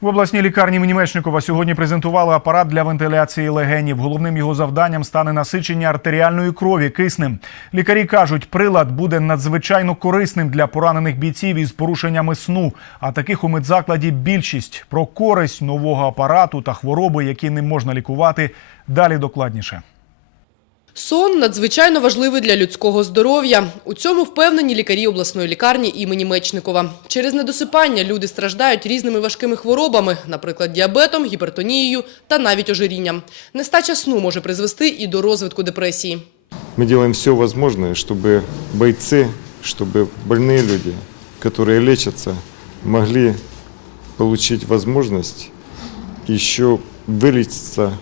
В обласній лікарні імені сьогодні презентували апарат для вентиляції легенів. Головним його завданням стане насичення артеріальної крові киснем. Лікарі кажуть, прилад буде надзвичайно корисним для поранених бійців із порушеннями сну. А таких у медзакладі більшість про користь нового апарату та хвороби, які ним можна лікувати. Далі докладніше. Сон надзвичайно важливий для людського здоров'я. У цьому впевнені лікарі обласної лікарні імені Мечникова. Через недосипання люди страждають різними важкими хворобами, наприклад, діабетом, гіпертонією та навіть ожирінням. Нестача сну може призвести і до розвитку депресії. Мы делаем все возможное, чтобы бойцы, чтобы больные люди, которые лечатся, могли получить возможность еще вылечиться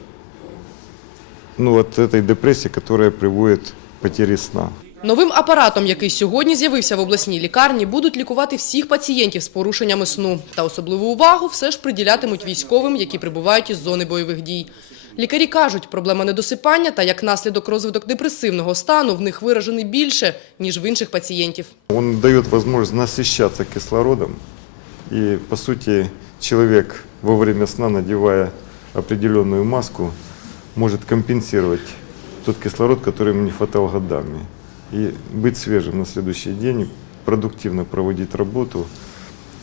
ну, от этой депрессии, которая приводит к потере сна. Новим апаратом, який сьогодні з'явився в обласній лікарні, будуть лікувати всіх пацієнтів з порушеннями сну. Та особливу увагу все ж приділятимуть військовим, які прибувають із зони бойових дій. Лікарі кажуть, проблема недосипання та як наслідок розвиток депресивного стану в них виражений більше, ніж в інших пацієнтів. Он дает возможность насыщаться кислородом. И, по сути, человек во время сна, надевая определенную маску, может компенсировать тот кислород, который ему не хватал годами. И быть свежим на следующий день, продуктивно проводить работу,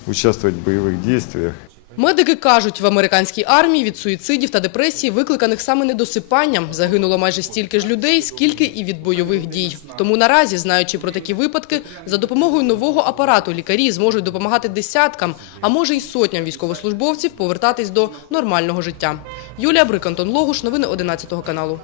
участвовать в боевых действиях. Медики кажуть, в американській армії від суїцидів та депресії, викликаних саме недосипанням, загинуло майже стільки ж людей, скільки і від бойових дій. Тому наразі, знаючи про такі випадки, за допомогою нового апарату лікарі зможуть допомагати десяткам, а може й сотням військовослужбовців повертатись до нормального життя. Юлія Брик, Антон Логуш, новини 11 каналу.